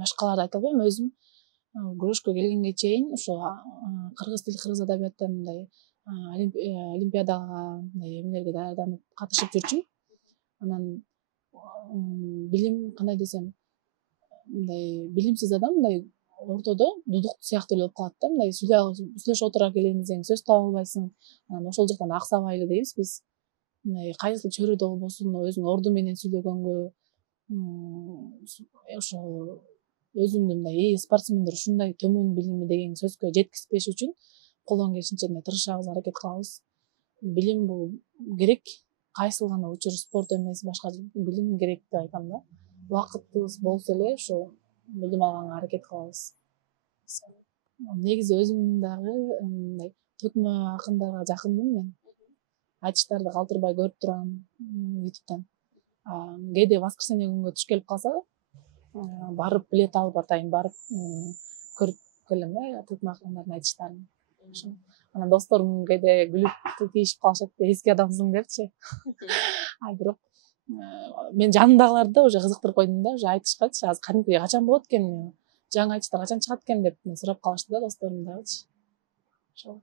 башкаларды айта албайм. Өзүм күрөшкө келгенге чейин ошо кыргыз тил, кыргыз адабияттан мындай олимпиадага мындай эмелерге даярданып катышып жүрчүмүн. Анан билим кандай десем, мындай билимсиз адам мындай ортодо дудук сыяктуу эле болуп калат да, мындай сүйлөшүп отура келемизең сөз таба албайсың. Анан ошол жактан аксабайлы дейбиз биз. Мындай кайсыл чөйрөдө болбосун өзүңдүн орду менен сүйлөгөнгө, ошо өзүңдү мындай спортсмендер ушундай төмөн билими деген сөзгө жеткизбеш үчүн колдон келишинче мындай тырышабыз, аракет кылабыз. Билим бул керек. Кайсыл гана учур спорт эмес, башка билим керек деп айтам да. Убакытыбыз болсо эле ошо билим алганга аракет кылабыз. Негизи өзүм дагы мындай төкмө акындарга жакынмын мен. Айтыштарды калтырбай көрүп турам YouTube'дан. Кээде воскресенье күнгө туш келип калса, барып билет алып атайын, барып көрүп келем да төкмө акындардын айтыштарын. Анан досторум кээде күлүп тийишип калышат, эски адамсың депчи. Бирок мен жанымдагыларды да уже кызыктырып койдум да, уже айтышкачы азыр кадимкидей качан болот экен, жаңы айтыштар качан чыгат экен деп сурап калышты да досторум дагычы. Ошол.